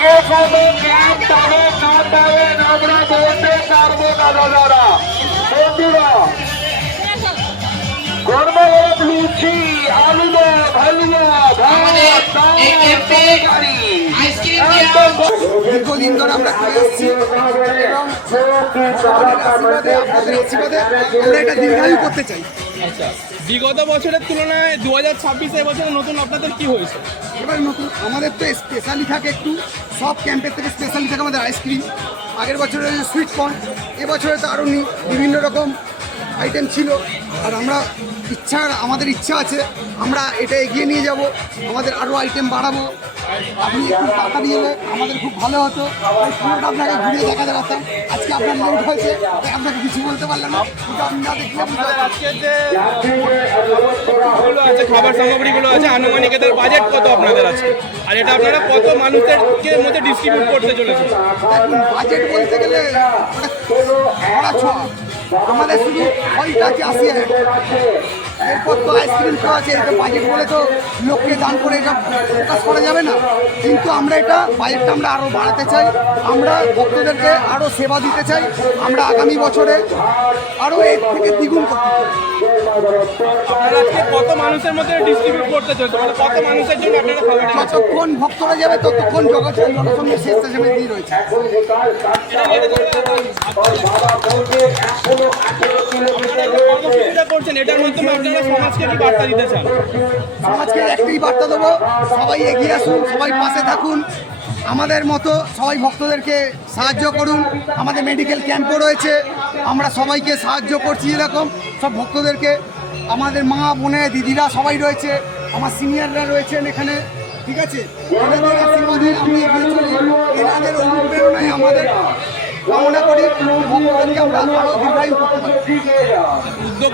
আগে কোনো ক্যাম্প তবে না পাবেন আমরা বলতে পারবো না দাদারা। বন্ধুরা গরমাগরম লুচি, আলুদম, হালুয়া, ভাত, দীর্ঘদিন ধরে আমরা করে আসছি এবং আপনাদের আশীর্বাদে আমরা এটা দীর্ঘায়ু করতে চাই। আচ্ছা, বিগত বছরের তুলনায় 2026 বছরে নতুন আপনাদের কি হয়েছে? এবার নতুন আমাদের তো স্পেশালি থাকে একটু, সব ক্যাম্পের থেকে স্পেশালি থাকে আমাদের আইসক্রিম। আগের বছরে সুইট কর্ন, এবছরে তো আরও বিভিন্ন রকম আইটেম ছিল। আর আমাদের ইচ্ছা আছে আমরা এটা এগিয়ে নিয়ে যাব, আমাদের আরও আইটেম বাড়াবো। আপনি একটু তাড়াতাড়ি এলে আমাদের খুব ভালো হতো, পুরোটা আপনাকে ঘুরিয়ে দেখাতে পারতাম। আজকে আপনার লেট হয়েছে, তাই আপনাকে কিছু বলতে পারলাম না, কিন্তু আপনি না দেখলে আজকের যে গুলো আছে, খাবার সামগ্রীগুলো আছে, আনুমানিক এদের বাজেট কত আপনাদের আছে, আর এটা আপনারা কত মানুষের মধ্যে ডিস্ট্রিবিউট করতে চলেছে? দেখুন, বাজেট বলতে গেলে ওটা ছোঁয়া। আমাদের শুধু ফলটা আছে 80,000, এরপর তো আইসক্রিম খাওয়া আছে। এটা বাজেট বলে তো লোককে দান করে এটা প্রকাশ করা যাবে না, কিন্তু আমরা এটা বাজেটটা আমরা আরও বাড়াতে চাই। আমরা ভক্তদেরকে আরও সেবা দিতে চাই। আমরা আগামী বছরে আরও এর থেকে দ্বিগুণ করতে চাই। আপনারা আজকে কত মানুষের মধ্যে ডিস্ট্রিবিউট করতে চলেছে, মানে কত মানুষের জন্য আপনারা খাবার? যতক্ষণ ভক্তরা যাবে ততক্ষণ জনসংখ্যা শেষ স্টেশনে দিয়ে রয়েছে। কর্মসূচিটা করছেন, এটার মাধ্যমে আপনারা সমাজকে কি বার্তা দিতে চান? সমাজকে একটাই বার্তা দেবো, সবাই এগিয়ে আসুন, সবাই পাশে থাকুন, আমাদের মতো সবাই ভক্তদেরকে সাহায্য করুন। আমাদের মেডিকেল ক্যাম্পও রয়েছে, আমরা সবাইকে সাহায্য করছি। এরকম সব ভক্তদেরকে আমাদের মা বোনের দিদিরা সবাই রয়েছে, আমার সিনিয়ররা রয়েছেন এখানে, ঠিক আছে? এনাদের আশীর্বাদে আমি এগিয়ে চলি, এনাদের অনুপ্রেরণায় আমাদের কামনা করি ভক্তদেরকে আমরা আরও দীর্ঘায়ু করতে পারি। উদ্যোগ